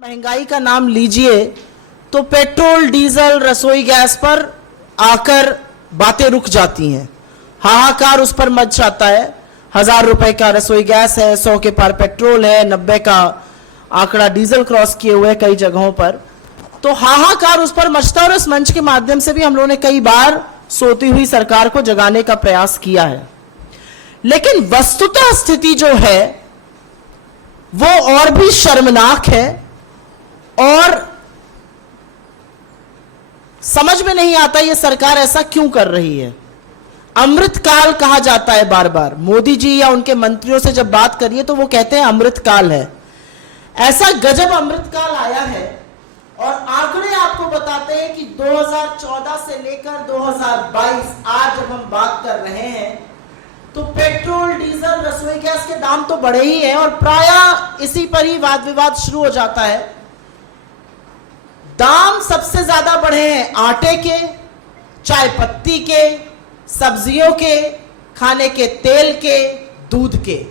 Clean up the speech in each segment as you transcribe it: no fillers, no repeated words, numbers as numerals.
महंगाई का नाम लीजिए तो पेट्रोल, डीजल, रसोई गैस पर आकर बातें रुक जाती हैं। हाहाकार उस पर मच जाता है। 1000 रुपए का रसोई गैस है, 100 के पार पेट्रोल है, 90 का आंकड़ा डीजल क्रॉस किए हुए कई जगहों पर। तो हाहाकार उस पर मचता है और इस मंच के माध्यम से भी हम लोगों ने कई बार सोती हुई सरकार को जगाने का प्रयास किया है। लेकिन वस्तुतः स्थिति जो है वो और भी शर्मनाक है और समझ में नहीं आता ये सरकार ऐसा क्यों कर रही है। अमृतकाल कहा जाता है बार बार। मोदी जी या उनके मंत्रियों से जब बात करिए तो वो कहते हैं अमृतकाल है। ऐसा गजब अमृतकाल आया है और आंकड़े आपको बताते हैं कि 2014 से लेकर 2022 आज जब हम बात कर रहे हैं तो पेट्रोल, डीजल, रसोई गैस के दाम तो बढ़े ही हैं और प्रायः इसी पर ही वाद विवाद शुरू हो जाता है। दाम सबसे ज्यादा बढ़े हैं आटे के, चाय पत्ती के, सब्जियों के, खाने के तेल के, दूध के।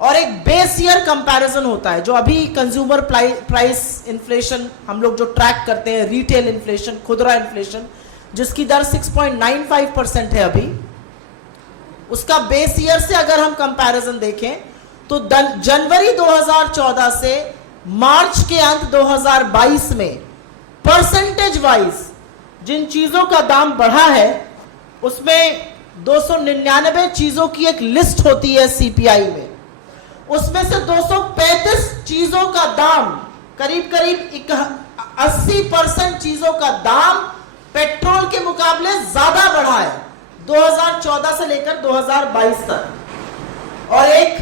और एक बेस ईयर कंपैरिजन होता है जो अभी कंज्यूमर प्राइस इन्फ्लेशन हम लोग जो ट्रैक करते हैं, रिटेल इन्फ्लेशन, खुदरा इन्फ्लेशन, जिसकी दर 6.95% है अभी, उसका बेस ईयर से अगर हम कंपैरिजन देखें तो जनवरी 2014 से मार्च के अंत 2022 में परसेंटेज वाइज जिन चीजों का दाम बढ़ा है उसमें 299 चीजों की एक लिस्ट होती है सीपीआई में। उसमें से 235 चीजों का दाम, करीब करीब 80% चीजों का दाम पेट्रोल के मुकाबले ज्यादा बढ़ा है 2014 से लेकर 2022 तक। और एक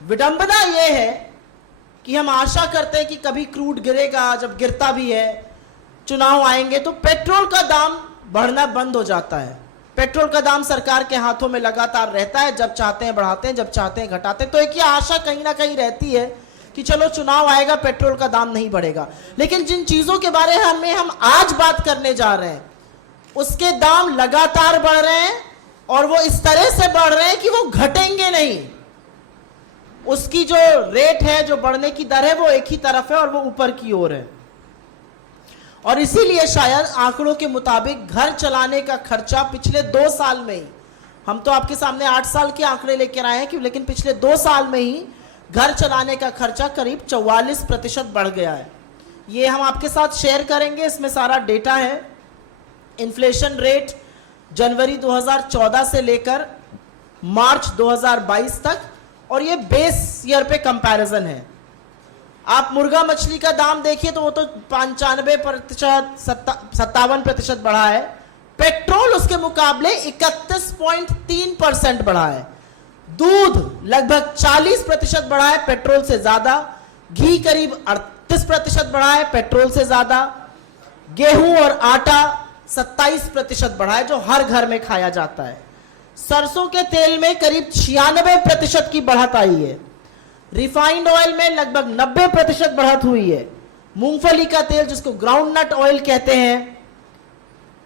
विडंबना यह है कि हम आशा करते हैं कि कभी क्रूड गिरेगा, जब गिरता भी है, चुनाव आएंगे तो पेट्रोल का दाम बढ़ना बंद हो जाता है। पेट्रोल का दाम सरकार के हाथों में लगातार रहता है, जब चाहते हैं बढ़ाते हैं, जब चाहते हैं घटाते हैं। तो एक ये आशा कहीं ना कहीं रहती है कि चलो चुनाव आएगा, पेट्रोल का दाम नहीं बढ़ेगा। लेकिन जिन चीजों के बारे में हम आज बात करने जा रहे हैं उसके दाम लगातार बढ़ रहे हैं और वो इस तरह से बढ़ रहे हैं कि वो घटेंगे नहीं। उसकी जो रेट है, जो बढ़ने की दर है, वो एक ही तरफ है और वो ऊपर की ओर है। और इसीलिए शायद आंकड़ों के मुताबिक घर चलाने का खर्चा पिछले 2 साल में ही, हम तो आपके सामने 8 साल के आंकड़े लेकर आए हैं कि लेकिन पिछले 2 साल में ही घर चलाने का खर्चा करीब 44% बढ़ गया है। ये हम आपके साथ शेयर करेंगे, इसमें सारा डेटा है। इन्फ्लेशन रेट जनवरी 2014 से लेकर मार्च 2022 तक, और ये बेस ईयर पे कंपैरिजन है। आप मुर्गा मछली का दाम देखिए तो वो तो 95%, 57% बढ़ा है। पेट्रोल उसके मुकाबले 31.3% बढ़ा है। दूध लगभग 40% बढ़ा है पेट्रोल से ज्यादा। घी करीब 38% बढ़ा है पेट्रोल से ज्यादा। गेहूं और आटा 27% बढ़ा है जो हर घर में खाया जाता है। सरसों के तेल में करीब 96% की बढ़त आई है। रिफाइंड ऑयल में लगभग 90% बढ़त हुई है। मूंगफली का तेल जिसको ग्राउंड नट ऑयल कहते हैं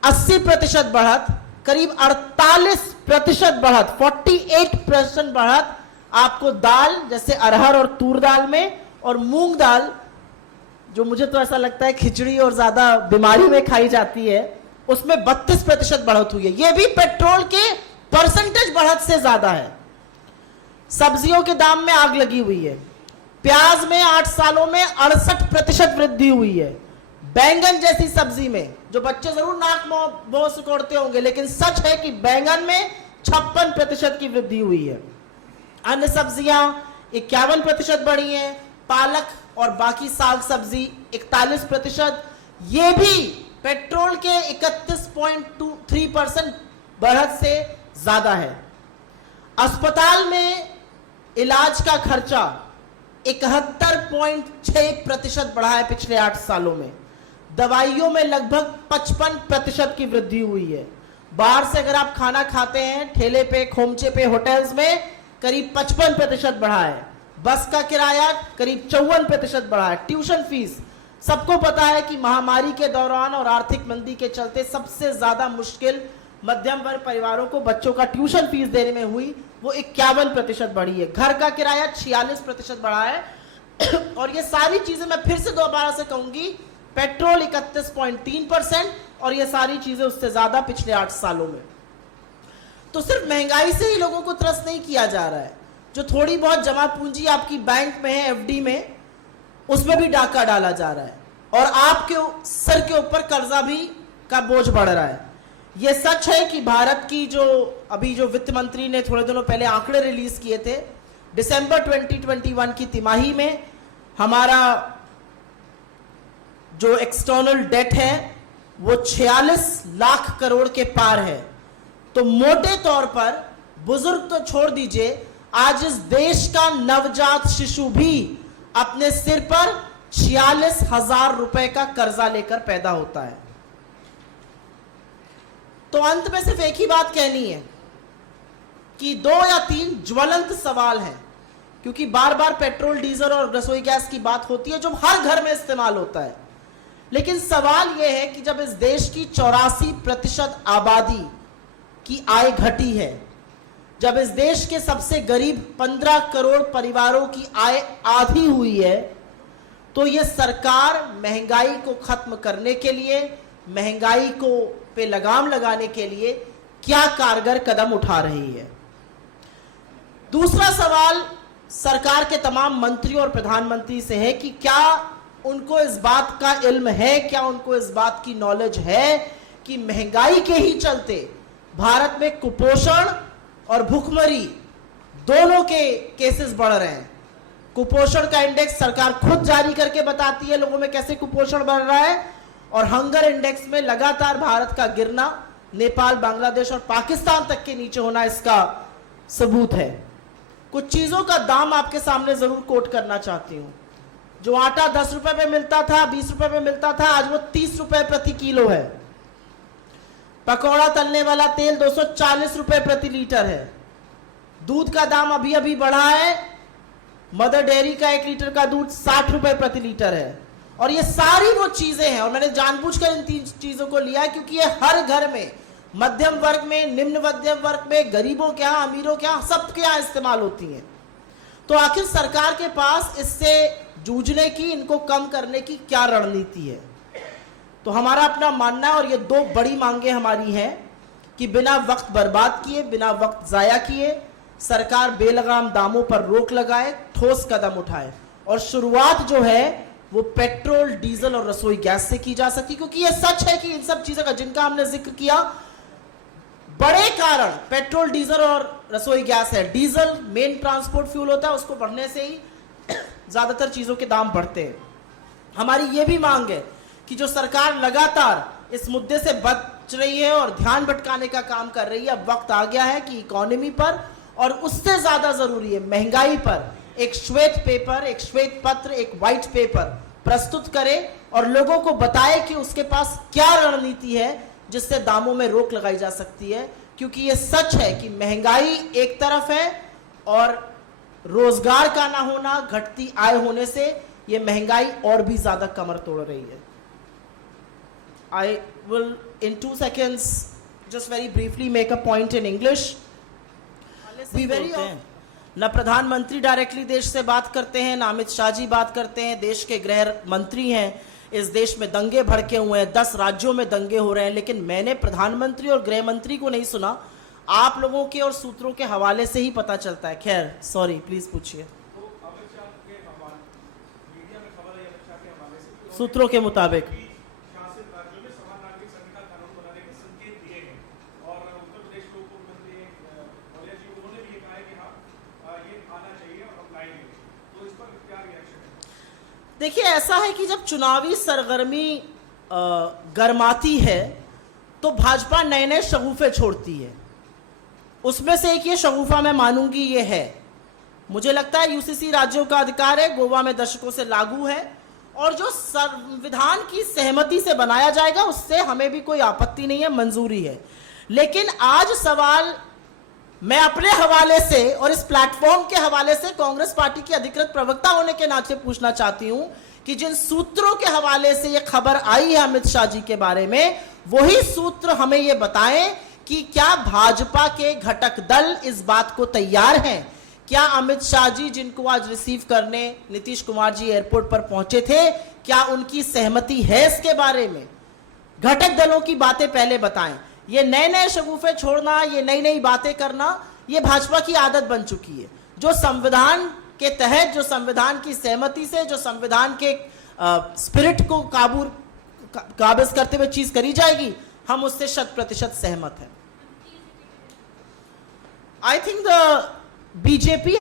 80% बढ़त। करीब 48% बढ़त, 48% बढ़त आपको दाल जैसे अरहर और तूर दाल में, और मूंग दाल जो मुझे तो ऐसा लगता है खिचड़ी और ज्यादा बीमारी में खाई जाती है, उसमें 32% बढ़त हुई है। यह भी पेट्रोल के परसेंटेज बढ़त से ज्यादा है। सब्जियों के दाम में आग लगी हुई है। प्याज में 8 सालों में 68% वृद्धि हुई है। बैंगन जैसी सब्जी में, जो बच्चे जरूर नाक मुंह सिकोड़ते होंगे, लेकिन सच है कि बैंगन में 56% की वृद्धि हुई है। अन्य सब्जियां 51% बढ़ी हैं। पालक और बाकी साग सब्जी 41%। ये भी पेट्रोल के 31.3% बढ़त से ज्यादा है। अस्पताल में इलाज का खर्चा 71.6% बढ़ा है पिछले 8 सालों में। दवाइयों में लगभग 55% की वृद्धि हुई है। बाहर से अगर आप खाना खाते हैं ठेले पे, खोमचे पे, होटल्स में, करीब 55% बढ़ा है। बस का किराया करीब 54% बढ़ा है। ट्यूशन फीस, सबको पता है कि महामारी के दौरान और आर्थिक मंदी के चलते सबसे ज्यादा मुश्किल मध्यम वर्ग परिवारों को बच्चों का ट्यूशन फीस देने में हुई, वो 51% बढ़ी है। घर का किराया 46% बढ़ा है और ये सारी चीजें मैं फिर से दोबारा से कहूंगी, पेट्रोल 31.3% और ये सारी चीजें उससे ज्यादा पिछले 8 सालों में। तो सिर्फ महंगाई से ही लोगों को त्रस्त नहीं किया जा रहा है, जो थोड़ी बहुत जमा पूंजी आपकी बैंक में है, एफडी में, उसमें भी डाका डाला जा रहा है और आपके सर के ऊपर कर्जा भी का बोझ बढ़ रहा है। यह सच है कि भारत की जो अभी जो वित्त मंत्री ने थोड़े दिनों पहले आंकड़े रिलीज किए थे, दिसंबर 2021 की तिमाही में हमारा जो एक्सटर्नल डेट है वो 46 लाख करोड़ के पार है। तो मोटे तौर पर, बुजुर्ग तो छोड़ दीजिए, आज इस देश का नवजात शिशु भी अपने सिर पर 46,000 रुपए का कर्जा लेकर पैदा होता है। तो अंत में सिर्फ एक ही बात कहनी है कि 2 या 3 ज्वलंत सवाल हैं, क्योंकि बार बार पेट्रोल, डीजल और रसोई गैस की बात होती है जो हर घर में इस्तेमाल होता है। लेकिन सवाल यह है कि जब इस देश की 84% आबादी की आय घटी है, जब इस देश के सबसे गरीब 15 करोड़ परिवारों की आय आधी हुई है, तो यह सरकार महंगाई को खत्म करने के लिए, महंगाई को पे लगाम लगाने के लिए क्या कारगर कदम उठा रही है। दूसरा सवाल सरकार के तमाम मंत्रियों और प्रधानमंत्री से है कि क्या उनको इस बात का इल्म है, क्या उनको इस बात की नॉलेज है कि महंगाई के ही चलते भारत में कुपोषण और भूखमरी दोनों के केसेस बढ़ रहे हैं। कुपोषण का इंडेक्स सरकार खुद जारी करके बताती है लोगों में कैसे कुपोषण बढ़ रहा है, और हंगर इंडेक्स में लगातार भारत का गिरना नेपाल, बांग्लादेश और पाकिस्तान तक के नीचे होना इसका सबूत है। कुछ चीजों का दाम आपके सामने जरूर कोट करना चाहती हूं। जो आटा 10 रुपए पे मिलता था, 20 रुपए पे मिलता था, आज वो 30 रुपए प्रति किलो है। पकौड़ा तलने वाला तेल 240 रुपए प्रति लीटर है। दूध का दाम अभी अभी बढ़ा है, मदर डेयरी का 1 लीटर का दूध 60 रुपए प्रति लीटर है। और ये सारी वो चीजें हैं, और मैंने जानबूझकर इन 3 चीजों को लिया क्योंकि ये हर घर में, मध्यम वर्ग में, निम्न मध्यम वर्ग में, गरीबों के यहाँ, अमीरों के यहाँ, सबके यहाँ इस्तेमाल होती हैं। तो आखिर सरकार के पास इससे जूझने की, इनको कम करने की क्या रणनीति है? तो हमारा अपना मानना है, और ये 2 बड़ी मांगे हमारी हैं कि बिना वक्त बर्बाद किए, बिना वक्त जाया किए सरकार बेलगाम दामों पर रोक लगाए, ठोस कदम उठाए। और शुरुआत जो है वो पेट्रोल, डीजल और रसोई गैस से की जा सकती, क्योंकि ये सच है कि इन सब चीजों का, जिनका हमने जिक्र किया, बड़े कारण पेट्रोल, डीजल और रसोई गैस है। डीजल मेन ट्रांसपोर्ट फ्यूल होता है, उसको बढ़ने से ही ज्यादातर चीजों के दाम बढ़ते हैं। हमारी ये भी मांग है कि जो सरकार लगातार इस मुद्दे से बच रही है और ध्यान भटकाने का काम कर रही है, अब वक्त आ गया है कि इकोनॉमी पर, और उससे ज्यादा जरूरी है महंगाई पर, एक श्वेत पेपर, एक श्वेत पत्र, एक व्हाइट पेपर प्रस्तुत करे और लोगों को बताए कि उसके पास क्या रणनीति है जिससे दामों में रोक लगाई जा सकती है। क्योंकि ये सच है कि महंगाई एक तरफ है और रोजगार का ना होना, घटती आय होने से ये महंगाई और भी ज्यादा कमर तोड़ रही है। I will in 2 seconds just very briefly make a point in English. न प्रधानमंत्री डायरेक्टली देश से बात करते हैं, ना अमित शाह जी बात करते हैं, देश के गृह मंत्री हैं। इस देश में दंगे भड़के हुए हैं, 10 राज्यों में दंगे हो रहे हैं, लेकिन मैंने प्रधानमंत्री और गृह मंत्री को नहीं सुना। आप लोगों के और सूत्रों के हवाले से ही पता चलता है। खैर, सॉरी, प्लीज पूछिए। सूत्रों के मुताबिक देखिए, ऐसा है कि जब चुनावी सरगर्मी गरमाती है तो भाजपा नए नए शगुफे छोड़ती है। उसमें से एक ये शगुफा मैं मानूंगी ये है, मुझे लगता है यूसीसी राज्यों का अधिकार है, गोवा में दशकों से लागू है, और जो संविधान की सहमति से बनाया जाएगा उससे हमें भी कोई आपत्ति नहीं है, मंजूरी है। लेकिन आज सवाल मैं अपने हवाले से और इस प्लेटफॉर्म के हवाले से कांग्रेस पार्टी की अधिकृत प्रवक्ता होने के नाते पूछना चाहती हूं कि जिन सूत्रों के हवाले से यह खबर आई है अमित शाह जी के बारे में, वही सूत्र हमें यह बताएं कि क्या भाजपा के घटक दल इस बात को तैयार हैं क्या अमित शाह जी जिनको आज रिसीव करने नीतीश कुमार जी एयरपोर्ट पर पहुंचे थे, क्या उनकी सहमति है इसके बारे में? घटक दलों की बातें पहले बताएं। ये नए नए शगुफे छोड़ना, ये नई नई बातें करना, ये भाजपा की आदत बन चुकी है। जो संविधान के तहत, जो संविधान की सहमति से, जो संविधान के स्पिरिट को काबिज करते हुए चीज करी जाएगी, हम उससे 100% सहमत हैं। I think the BJP